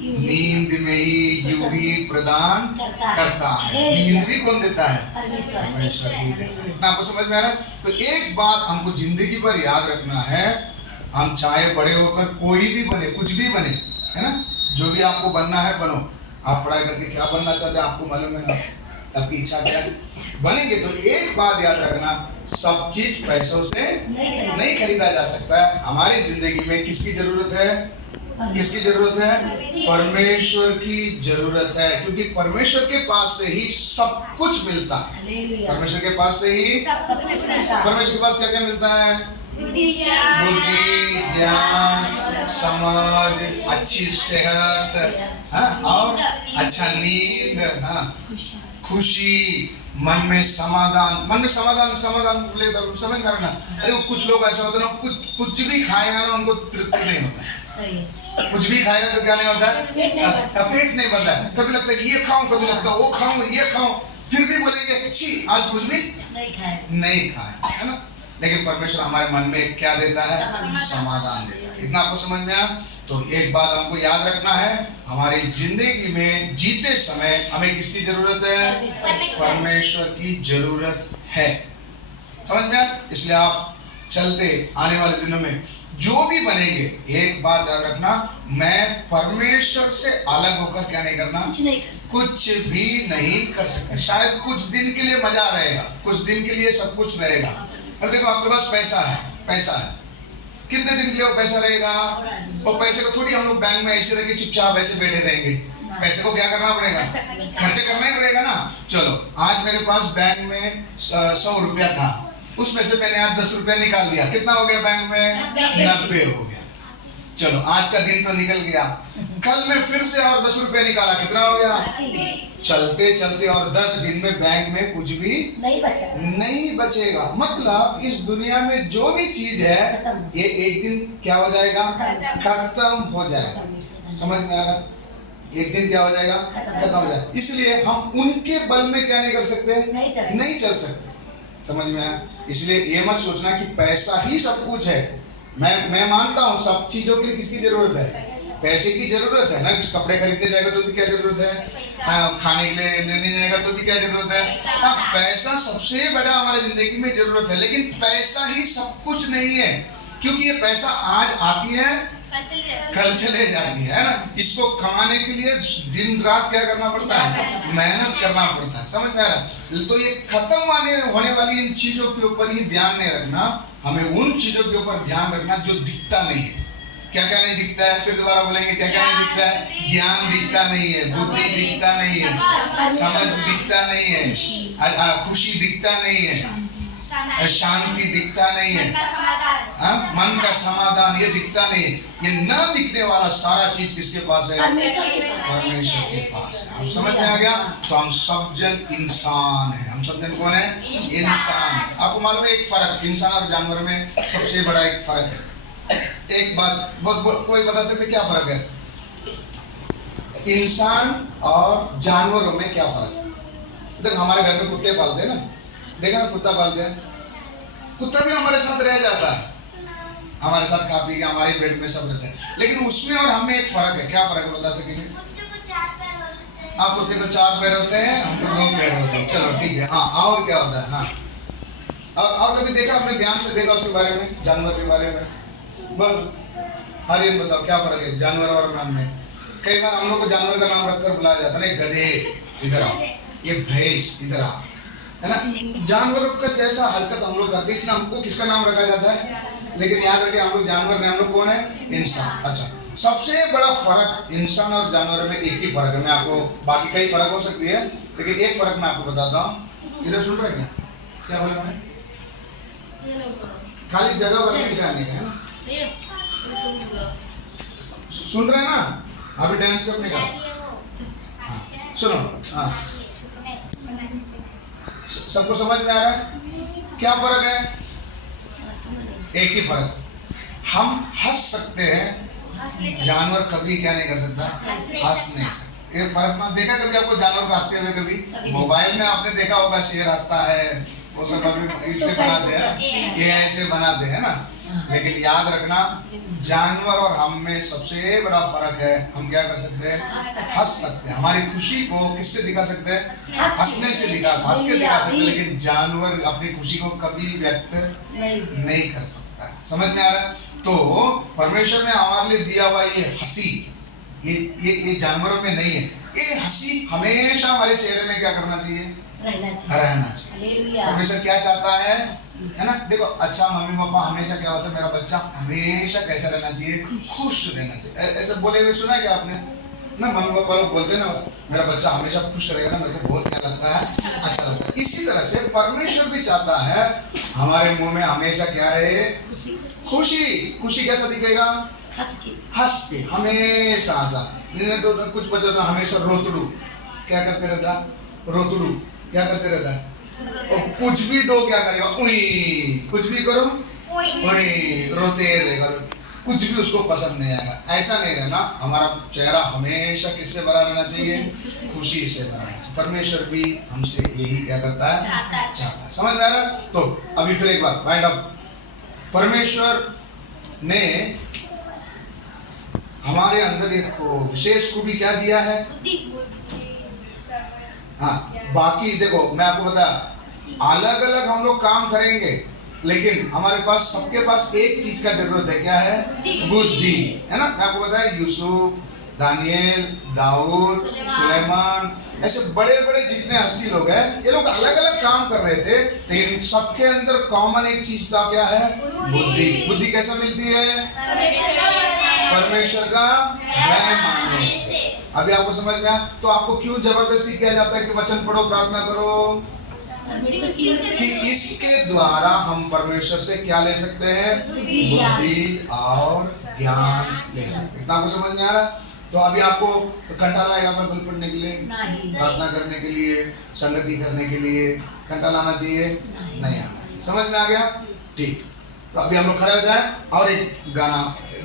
नींद में ही यूं ही प्रदान करता है। नींद भी कौन देता है? परमेश्वर ही देता है। इतना आपको समझ में आ रहा है? तो एक बात हमको जिंदगी भर याद रखना है, हम चाहे बड़े होकर कोई भी बने, कुछ भी बने, है ना, जो भी आपको बनना है बनो। आप पढ़ाई करके क्या बनना चाहते हैं आपको मालूम है? आपकी इच्छा क्या है? बनेंगे तो एक बात याद रखना, सब चीज पैसों से नहीं खरीदा जा सकता है। हमारी जिंदगी में किसकी जरूरत है? किसकी जरूरत है? परमेश्वर की जरूरत है। क्योंकि परमेश्वर के पास से ही सब कुछ मिलता है। परमेश्वर के पास से ही परमेश्वर के पास क्या क्या मिलता है? बुद्धि, ज्ञान, समझ, अच्छी सेहत, हाँ, और अच्छा नींद, हाँ, खुशी, मन में समाधान ले तो समझ में ना। अरे कुछ लोग ऐसा होता है ना, कुछ भी खाएगा ना उनको तृप्ति नहीं होता है। कुछ भी खाएगा तो क्या नहीं होता है? पेट नहीं भरता है। कभी लगता है कि ये खाऊं, कभी लगता है वो खाऊं, ये खाऊं, फिर भी बोलेंगे छी आज कुछ भी नहीं खाया, है ना। लेकिन परमेश्वर हमारे मन में क्या देता है? समाधान देता है। इतना आपको समझ में आया? तो एक बात हमको याद रखना है, हमारी जिंदगी में जीते समय हमें किसकी जरूरत है? परमेश्वर की जरूरत है। समझ में आया? इसलिए आप चलते आने वाले दिनों में जो भी बनेंगे, एक बात याद रखना, मैं परमेश्वर से अलग होकर क्या नहीं करना? कुछ भी नहीं कर सकता। शायद कुछ दिन के लिए मजा रहेगा, कुछ दिन के लिए सब कुछ रहेगा। अब देखो आपके पास पैसा है, कितने दिन के लिए वो पैसा रहेगा? और पैसे को थोड़ी हम लोग बैंक में ऐसे रह के चुपचाप ऐसे बैठे रहेंगे। पैसे को क्या करना पड़ेगा? खर्चा करना ही पड़ेगा ना। चलो आज मेरे पास बैंक में 100 रुपया था, उसमें से मैंने आज 10 रुपया निकाल लिया। कितना हो गया बैंक में? 90 हो गया। चलो आज का दिन तो निकल गया, कल मैं फिर से और 10 रुपया निकाला, कितना हो गया? चलते चलते और 10 दिन में बैंक में कुछ भी नहीं बचा। नहीं बचेगा। मतलब इस दुनिया में जो भी चीज है ये एक दिन क्या हो जाएगा, खत्म हो जाएगा। समझ में आ रहा? एक दिन क्या हो जाएगा, खत्म हो जाएगा। इसलिए हम उनके बल में क्या नहीं कर सकते, नहीं चल सकते। समझ में आया? इसलिए ये मत सोचना कि पैसा ही सब कुछ है। मैं मानता हूँ सब चीजों के लिए किसकी जरूरत है, पैसे की जरूरत है ना। कपड़े खरीदने जाएगा तो भी क्या जरूरत है, खाने के लिए लेने जाएगा तो भी क्या जरूरत है। हाँ, पैसा सबसे बड़ा हमारे जिंदगी में जरूरत है, लेकिन पैसा ही सब कुछ नहीं है। क्योंकि ये पैसा आज आती है कल चले जाती है ना। इसको कमाने के लिए दिन रात क्या करना पड़ता है, मेहनत करना पड़ता है। समझ में आ रहा है? तो ये खत्म होने वाली इन चीजों के ऊपर ही ध्यान नहीं रखना, हमें उन चीजों के ऊपर ध्यान रखना जो दिखता नहीं है। क्या क्या नहीं दिखता है, फिर दोबारा बोलेंगे, क्या क्या नहीं दिखता है? ज्ञान दिखता नहीं है, बुद्धि दिखता नहीं है, समझ दिखता नहीं है, खुशी दिखता नहीं है, शांति दिखता नहीं है, मन का समाधान ये दिखता नहीं है। ये न दिखने वाला सारा चीज किसके पास है, परमेश्वर के पास है। हम समझ में आ गया? तो हम सब जन इंसान है। हम सब जन कौन है, इंसान है। आपको मालूम है एक फर्क इंसान और जानवर में सबसे बड़ा एक फर्क है। एक बात बहुत कोई बता सकते क्या फर्क है इंसान और जानवरों में? क्या फर्क है? देखो हमारे घर में कुत्ते पालते हैं ना, देखा ना, कुत्ता पालते हैं, कुत्ता भी हमारे साथ रह जाता है, हमारे साथ खा पी के हमारे बेड में सब रहता है। लेकिन उसमें और हमें एक फर्क है। क्या फर्क है बता सकेंगे? आप कुत्ते को 4 पैर होते हैं, हमको 2 पैर होते हैं। चलो ठीक है। हाँ, और क्या होता है? हाँ, और कभी देखा आपने, ध्यान से देखा उसके बारे में, जानवर के बारे में? बोल हरियन बताओ क्या फर्क है जानवर और नाम में? कई बार हम लोग को जानवर का नाम रखकर बुलाया जाता है, गधे इधर आओ, ये भैंस इधर आओ, है ना। जानवरों का जैसा हरकत हम लोग करते हैं, इसलिए हमको किसका नाम रखा जाता है। लेकिन याद रखिए हम लोग जानवर नहीं, हम लोग कौन है, इंसान। अच्छा, सबसे बड़ा फर्क इंसान और जानवर में एक ही फर्क है। मैं आपको, बाकी कई फर्क हो सकती है, लेकिन एक फर्क मैं आपको बताता हूँ। इधर सुन रहे हैं क्या बोला मैं? खाली जगह बदलने जाने का है ना, सुन रहे हैं ना? अभी डांस करने का। हाँ, सुनो। हाँ, सबको समझ में आ रहा है क्या फर्क है? एक ही फर्क, हम हंस सकते हैं, जानवर कभी क्या नहीं कर सकता, हंस नहीं सकता। ये फर्क मत देखा कभी आपको जानवर को हंसते हुए? कभी मोबाइल में आपने देखा होगा, शेर हंसता है, वो सब अभी इससे बनाते हैं, ये ऐसे बनाते हैं ना। लेकिन याद रखना, जानवर और हम में सबसे बड़ा फर्क है, हम क्या कर सकते हैं, हंस सकते हैं। हमारी खुशी को किससे दिखा सकते हैं, हंसने से हंस के दिखा सकते हैं। लेकिन जानवर अपनी खुशी को कभी व्यक्त नहीं कर सकता है। समझ में आ रहा है? तो परमेश्वर ने हमारे लिए दिया हुआ ये हंसी, ये जानवरों में नहीं है। ये हंसी हमेशा हमारे चेहरे में क्या करना चाहिए, रहना चाहिए। परमेश्वर क्या चाहता है ना? देखो, अच्छा मम्मी पापा हमेशा क्या होता है, मेरा बच्चा हमेशा कैसा रहना चाहिए, खुश रहना चाहिए। ऐसा बोले हुए सुना है क्या आपने ना? मम्मी पापा लोग बोलते ना, मेरा बच्चा हमेशा खुश रहेगा ना, मेरे को बहुत क्या लगता है, अच्छा लगता है। इसी तरह से परमेश्वर भी चाहता है हमारे मुंह में हमेशा क्या रहे, खुशी। खुशी कैसा दिखेगा, हंस के, हमेशा हंसा। नहीं तो कुछ बच्चा तो हमेशा रोतड़ू, क्या करते रहता, रोतड़ू क्या करते रहता है, और कुछ भी दो क्या करेगा, उई, कुछ भी करो उई, रोते रहेगा, कुछ भी उसको पसंद नहीं आएगा। ऐसा नहीं रहना, हमारा चेहरा हमेशा किससे भरा रहना चाहिए, खुशी से भरा रहना चाहिए। परमेश्वर भी हमसे यही क्या करता है, चाहता है। समझ में आ रहा? तो अभी फिर एक बार माइंड अप। परमेश्वर ने हमारे अंदर एक विशेष खूबी क्या दिया है? हाँ, बाकी देखो मैं आपको बता, अलग अलग हम लोग काम करेंगे, लेकिन हमारे पास सबके पास एक चीज का जरूरत है, क्या है, बुद्धि, है ना। मैं आपको बताया, यूसुफ, दानियल, दाऊद, सुलेमान, ऐसे बड़े बड़े जितने हस्ती लोग हैं, ये लोग अलग अलग काम कर रहे थे, लेकिन सबके अंदर कॉमन एक चीज था, क्या है, बुद्धि। बुद्धि कैसे मिलती है, परमेश्वर का भय मानने से। अभी आपको समझ में आया? तो आपको क्यों जबरदस्ती किया जाता है कि वचन पढ़ो, प्रार्थना करो, कि इसके द्वारा हम परमेश्वर से क्या ले सकते हैं, बुद्धि और ज्ञान ले सकते हैं। आपको समझ में आ रहा? तो अभी आपको कंटाला आएगा बाइबल पढ़ने के लिए, नहीं। प्रार्थना करने के लिए, संगति करने के लिए कंटाला आना चाहिए? नहीं आना चाहिए। समझ में आ गया? ठीक। तो अभी हम लोग खड़े हो जाए और एक गाना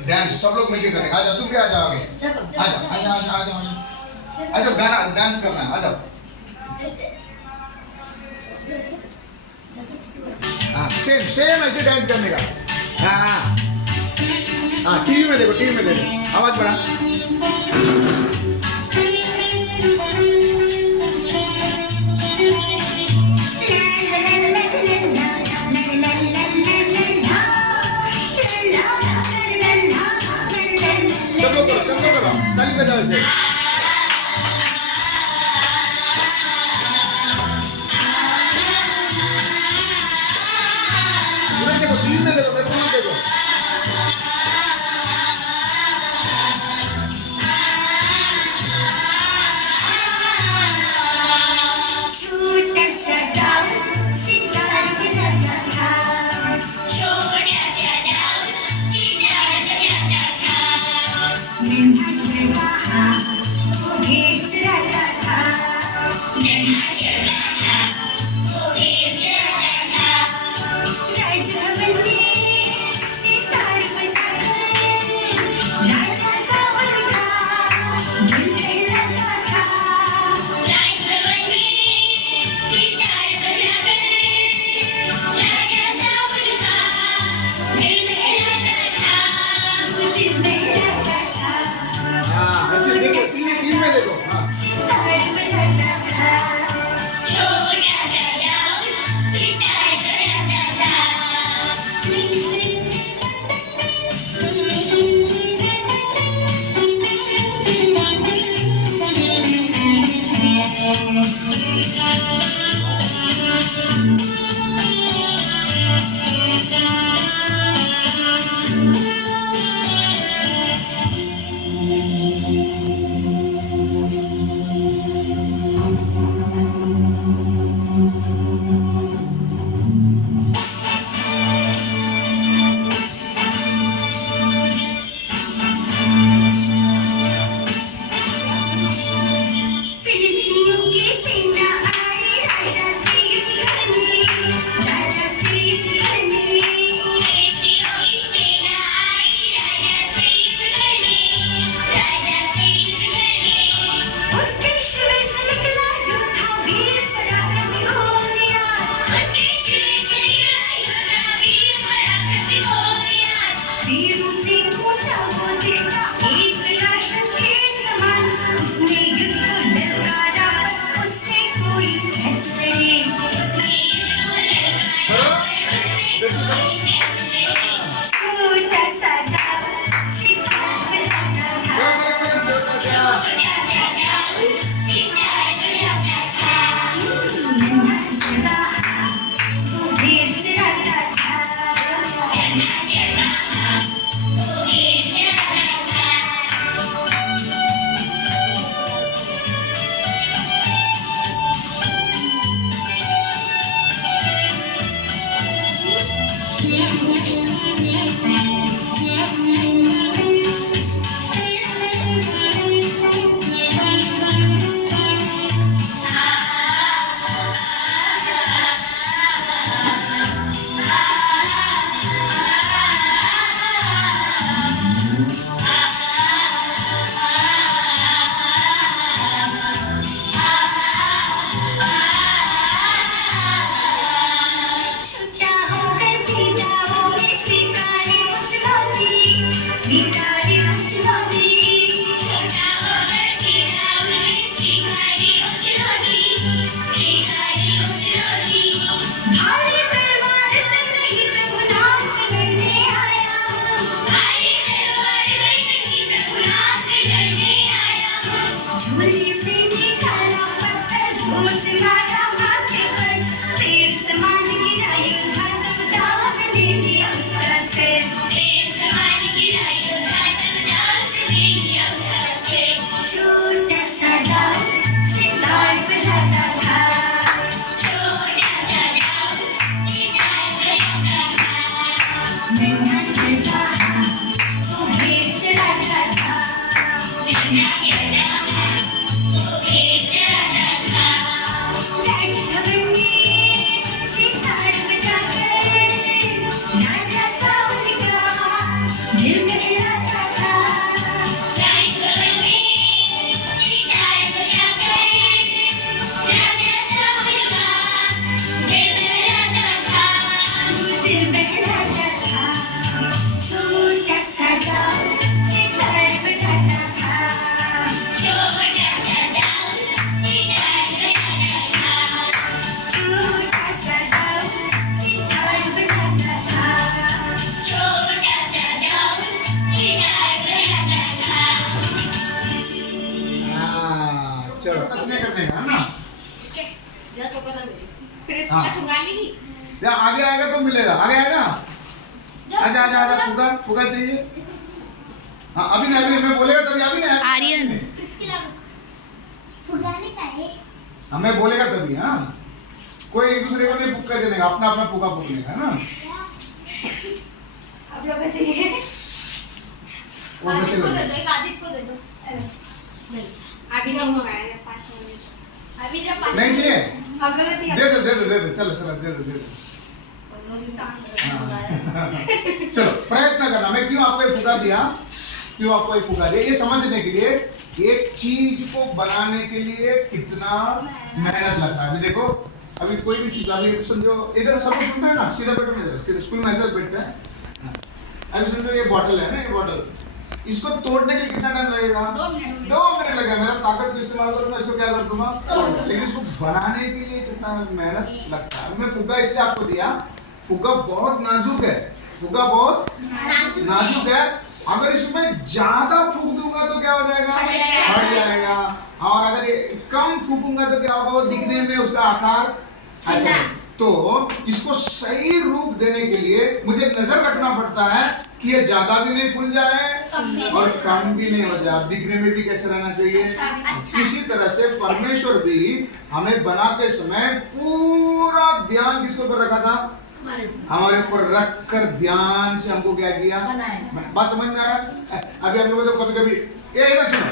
डांस सब लोग मिलके करेंगे। आजा, तुम क्या आ जाओ आगे, आजा आजा आजा आजा आजा, गाना डांस करना है, आजा। हाँ सेम सेम ऐसे डांस करने का। हाँ हाँ हाँ, टीवी में देखो, टीवी में देखो, आवाज बढ़ा। सब लोग करो, ताली बजाओ इसे। उधर देखो, टीवी में देखो, मेरे को मत देखो। या आगे आएगा तो मिलेगा, आगे आएगा। आजा आजा आजा, फुगा फुगा चाहिए। हाँ अभी नहीं, अभी मैं बोलेगा तभी, अभी नहीं आर्यन। हमें बोलेगा तभी। हाँ कोई एक दूसरे को नहीं फुक्का देने का, अपना अपना फुगा फूकने का ना। आप लोग को चाहिए? वो बच्चे आदित्य को लोग। दे दो, एक आदित्य को दे दो। अभी नहीं होगा यार, 5 मिनट। अभी जब पास नहीं चाहिए, अब लोग दिया। दे दो दे दो दे दो, चलो चलो दे दो दे दो। चलो प्रयत्न करना। मैं क्यों आपको ये फुगा दिया, क्यों आपको ये फुगा दिया, ये समझने के लिए एक चीज को बनाने के लिए कितना मेहनत लगता है। अभी देखो, अभी कोई भी चीज, अभी समझो इधर सब सुनते हैं ना, सीधा बैठो ना, इधर सीधा स्कूल में ऐसा बैठते हैं। अभी समझो ये बॉटल है ना, ये बॉटल, इसको तोड़ने के लिए कितना टाइम लगेगा? 2 मिनट। 2 मिनट लगेगा। मेरा ताकत को इस्तेमाल करूंगा, इसको क्या कर दूंगा, लेकिन इसको बनाने के लिए कितना मेहनत लगता है। मैं फुग्गा इसलिए आपको दिया, फुग्गा बहुत नाजुक है, फुग्गा बहुत नाजुक है। अगर इसमें ज्यादा फूंक दूंगा तो क्या हो जाएगा, फट जाएगा। और अगर ये कम फूकूंगा तो क्या होगा, वो दिखने में उसका आकार अच्छा। तो इसको सही रूप देने के लिए मुझे नजर रखना पड़ता है कि ये ज्यादा भी नहीं फूल जाए और कम भी नहीं हो जाए, दिखने में भी कैसे रहना चाहिए। इसी तरह से परमेश्वर भी हमें बनाते समय पूरा ध्यान किसके ऊपर रखा था, हमारे ऊपर रख कर ध्यान से हमको क्या किया, बात समझ में आ रहा है। अभी हम लोग तो कभी कभी ये इधर सुनो,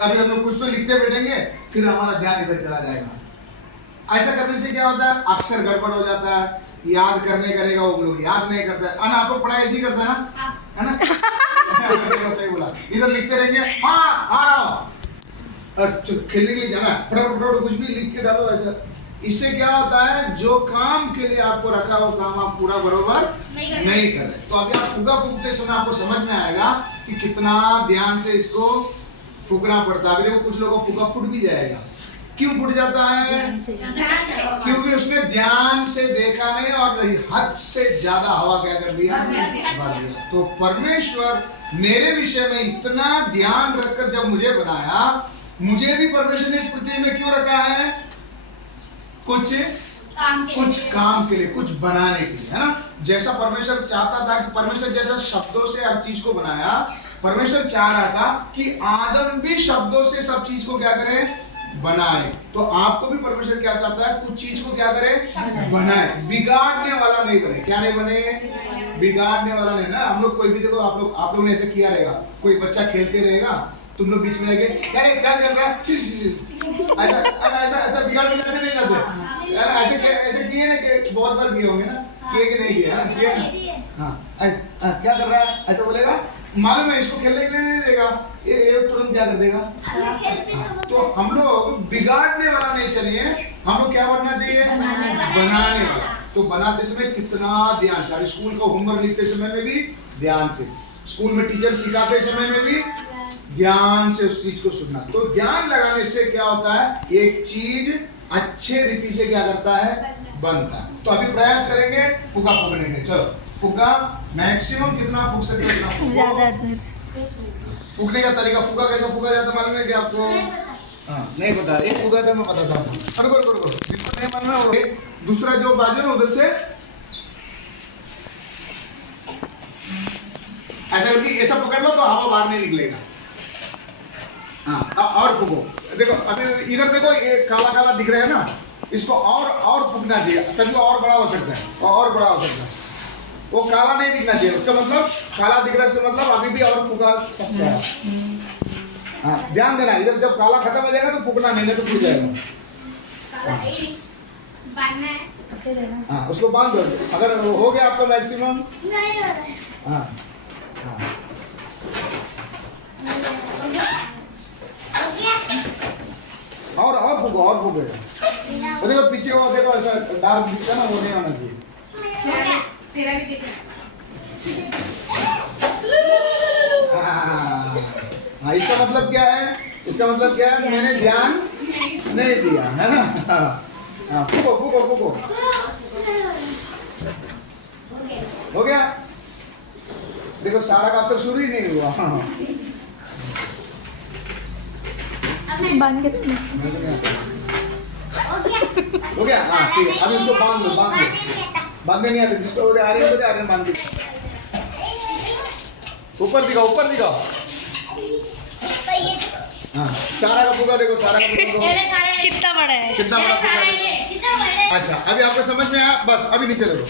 अभी हम लोग कुछ तो लिखते बैठेंगे, फिर हमारा ध्यान इधर चला जाएगा। ऐसा करने से क्या होता है, अक्षर गड़बड़ हो जाता है, याद करने करेगा वो लोग याद नहीं करता है। आप लोग पढ़ाई ऐसी करते हैं ना, है ना? सही बोला, इधर लिखते रहेंगे, हाँ आ रहा हूँ, और खेलने के लिए जाना, फटाफट कुछ भी लिख के डालो ऐसा। इससे क्या होता है, जो काम के लिए आपको रखा वो काम आप पूरा बरोबर नहीं कर रहे। तो अभी आप फुगा फूकते समय आपको समझ में आएगा कि कितना ध्यान से इसको फूकना पड़ता है। अभी देखो कुछ लोगों को फुगा फूट भी जाएगा, क्यों फूट जाता है, क्योंकि उसने ध्यान से देखा नहीं और हद से ज्यादा हवा क्या कर दिया, भर दिया। तो परमेश्वर मेरे विषय में इतना ध्यान रखकर जब मुझे बनाया, मुझे भी परमेश्वर ने इस पृथ्वी में क्यों रखा है, कुछ काम के लिए, कुछ बनाने के लिए, है ना। जैसा परमेश्वर चाहता था कि परमेश्वर जैसा शब्दों से हर चीज को बनाया, परमेश्वर चाह रहा था कि आदम भी शब्दों से सब चीज को क्या करे, बनाए। तो आपको भी परमेश्वर क्या चाहता है, कुछ चीज को क्या करे, बनाए, बिगाड़ने वाला नहीं बने। क्या नहीं बने, बिगाड़ने वाला नहीं ना। हम लोग कोई भी देखो, आप लोग ने ऐसे किया रहेगा, कोई बच्चा खेलते रहेगा, तुम लोग बीच में आके क्या कर रहा है, ऐसा ऐसा ऐसा बिगाड़ में जाते नहीं जाते, ऐसे किए ना, कि बहुत बार किए होंगे ना, किए कि नहीं किए, है ना, किए ना। हाँ क्या कर रहा है, ऐसा बोलेगा, मालूम है इसको खेलने के लिए नहीं देगा, ये तुरंत क्या कर देगा। तो हम लोग बिगाड़ने वाला नहीं चाहिए, हम लोग क्या बनना चाहिए, बनाने वाला। तो बनाते समय कितना ध्यान से, अभी स्कूल का होमवर्क लिखते समय में भी ध्यान से, स्कूल में टीचर सिखाते समय में भी ध्यान से उस चीज को सुनना। तो ध्यान लगाने से क्या होता है, एक चीज अच्छे रीति से क्या करता है, बनता है। तो अभी प्रयास करेंगे फुगा फूकने के। चलो फुगा मैक्सिमम कितना फूक सकते हैं, ज्यादातर फूकने का तरीका, फुगा कैसा फूका जाता मालूम है क्या आपको? हाँ नहीं पता, एक फुगा था मैं बताता हूँ, रुको जिसको नहीं मालूम है वो दूसरा जो बाजू है उधर से ऐसा करके ऐसा पकड़ लो तो हवा बाहर नहीं निकलेगा। हाँ और फूको, देखो अभी इधर देखो, ये काला काला दिख रहा है ना, इसको और फूकना चाहिए, तभी और बड़ा हो सकता है, और बड़ा हो सकता है। वो काला नहीं दिखना चाहिए, उसका मतलब काला दिख रहा है, इसका मतलब अभी भी और फूका सकता है। हाँ ध्यान देना, इधर जब काला खत्म हो जाएगा तो फूकना नहीं तो फूट जाएगा। हाँ उसको बांध दो, अगर हो गया आपका मैक्सिमम। हाँ और फूको, और फूको। देखो पीछे का देखो, ऐसा डार्क दिखता है ना, वो नहीं आना चाहिए। तेरा भी देख। हाँ इसका मतलब क्या है, इसका मतलब क्या है, मैंने ध्यान नहीं दिया, है ना। हाँ फूको फूको फूको, हो गया। देखो सारा काम तो शुरू ही नहीं हुआ। बंद कर। हो गया। हो गया? हाँ ठीक है, अब इसको बांध दो, बांध दो। बांधने नहीं आते, जिसको आर्यन बांध दो। ऊपर दिखाओ, ऊपर दिखाओ। हाँ, सारा का फुग्गा देखो, सारा का फुग्गा देखो। कितना बड़ा है? कितना बड़ा फुग्गा देखो। अच्छा, अभी आपको समझ में आया? बस अभी नीचे लगो।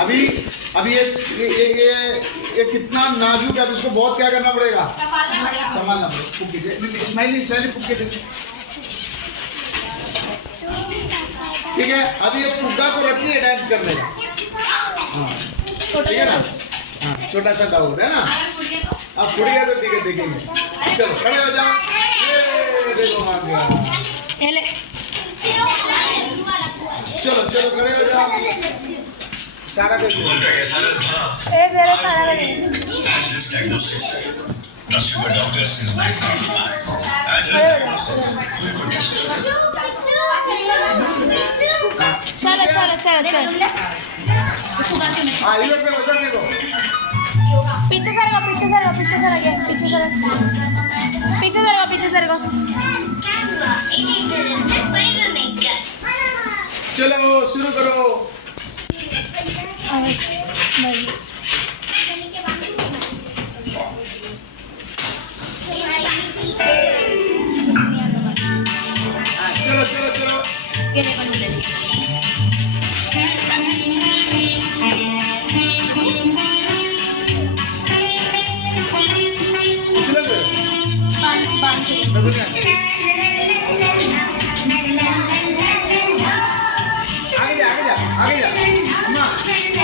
अभी ये कितना नाजुक है, अब इसको बहुत क्या करना पड़ेगा? संभालना पड़ेगा। फुग्गे दे, स्माइली फुग्गे दे। ठीक है, अभी ये फुग्गा को रखिए डांस करने का। हाँ, ठीक है ना? हाँ, छोटा सा दाऊद है ना? अब फुट गया तो ठीक है, देखेंगे। चलो खड़े हो जाओ। ये देखो मान गया। चलो चलो खड़े हो जाओ। सारा को चलो हाँ, इधर से उधर देखो। पीछे सरको, पीछे सरको, पीछे सरको, पीछे सरको, पीछे सरको, पीछे सरको। चलो शुरू करो। चलो चलो चलो। आगे जा, आगे जा, आगे जा। अम्मा। हाँ,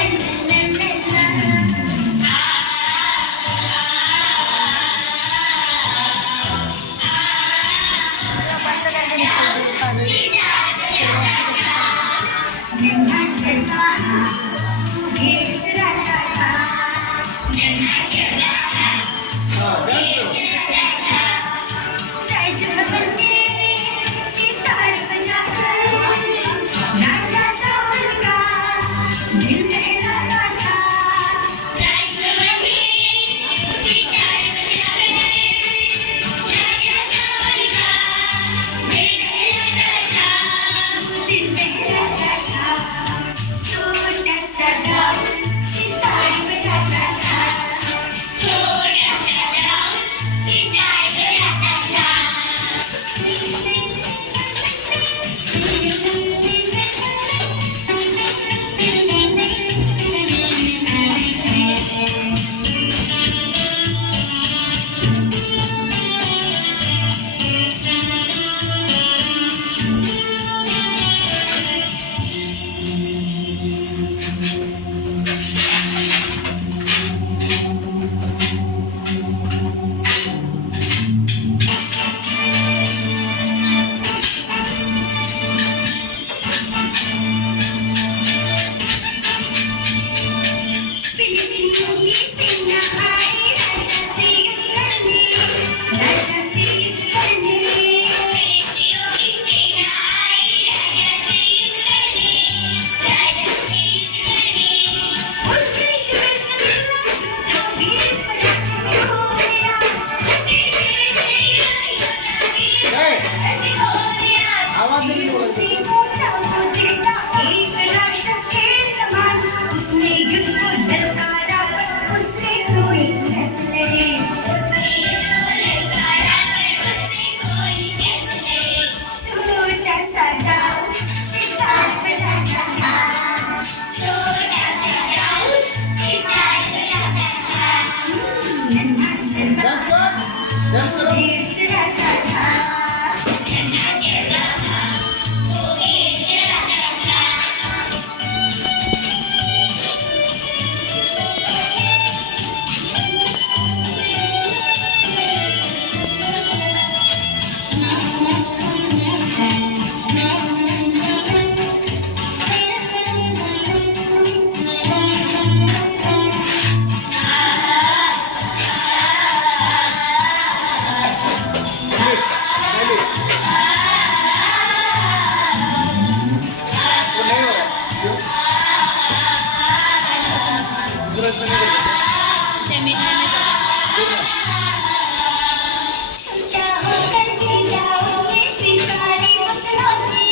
डांस करो। चाहो करके जाओ स्वीकारी वचनों की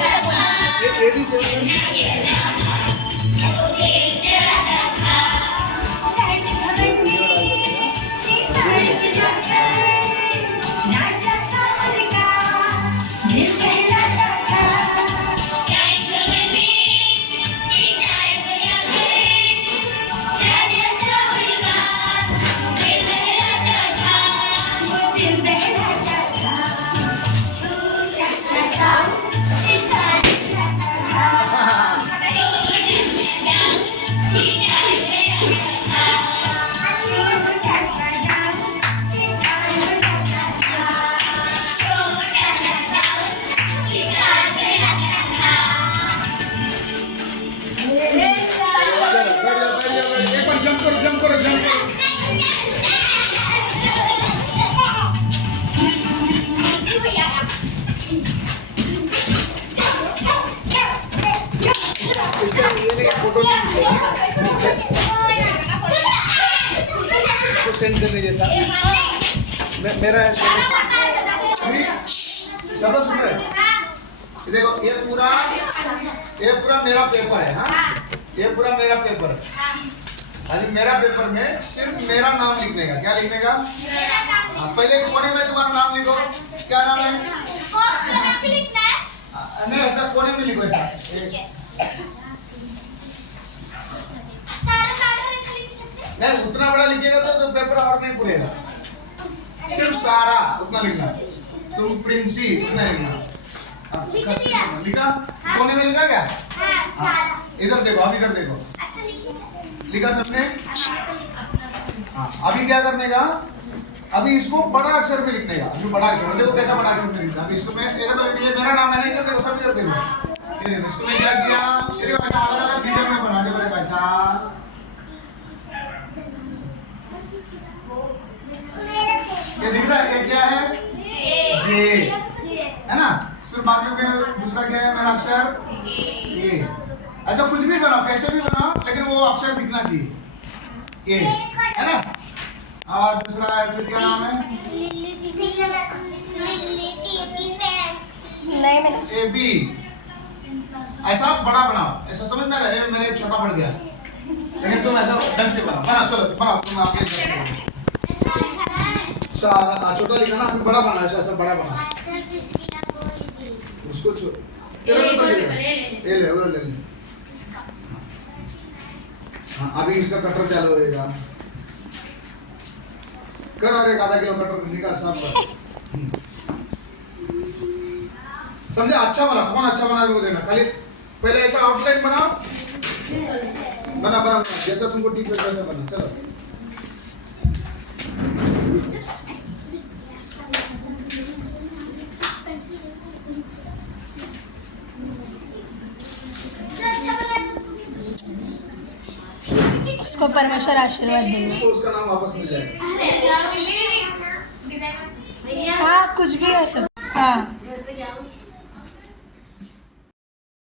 ये भी सेव जंप करो फोटो इसको सेंड करने जैसा मेरा सब सुन रहे देखो ये पूरा मेरा पेपर है। हाँ ये पूरा मेरा पेपर है। यानी मेरा पेपर में सिर्फ मेरा नाम लिखने का। क्या लिखने का? पहले कोने में तुम्हारा नाम लिखो। क्या नाम है? नहीं ऐसा कोने में लिखो ऐसा। नहीं उतना बड़ा लिखिएगा तो पेपर और नहीं पूरेगा। सिर्फ सारा उतना लिखना। तुम प्रिंसी उतना लिखना। लिखा? कोने में लिखा क्या? इधर देखो अब इधर देखो लिखा सबने। हाँ अभी क्या करने का? अभी इसको बड़ा अक्षर में लिखने का। अभी बड़ा अक्षर देखो कैसा बड़ा अक्षर में लिखा। अभी इसको मैं तो ये मेरा नाम है नहीं करते सब इधर देखो। इसको मैं क्या किया? तेरे भाषा अलग अलग डिजाइन में बना दे मेरे भाषा। ये दिख रहा है ये क्या है? जे है ना। फिर बाद में दूसरा क्या है मेरा अक्षर? ए। अच्छा कुछ भी बनाओ कैसे भी बनाओ लेकिन वो अक्षर दिखना चाहिए ए है ना। और दूसरा फिर क्या नाम है? A B. ऐसा बड़ा बनाओ। ऐसा समझ में रहे मैंने छोटा पड़ गया लेकिन तुम ऐसा ढंग से बनाओ। चलो बनाओ तुम आपके छोटा लिखा ना फिर बड़ा बना। ऐसा बड़ा बना उसको ले हाँ अभी इसका कटर चालू होएगा। कर और 1 आधा किलो कटर निकाल साफ कर। समझे? अच्छा बना। कौन अच्छा बना वो देना। खाली पहले ऐसा आउटलाइन बनाओ। बना जैसा तुमको ठीक लगे वैसा बना। चलो उसको परमेश्वर आशीर्वाद देंगे। उसका नाम वापस मिल जाएगा। हाँ कुछ भी है सब। हाँ